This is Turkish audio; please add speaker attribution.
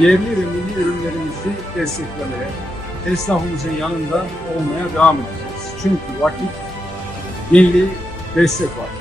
Speaker 1: yerli ve milli ürünlerimizi desteklemeye, esnafımızın yanında olmaya devam edeceğiz. Çünkü vakit milli destek var.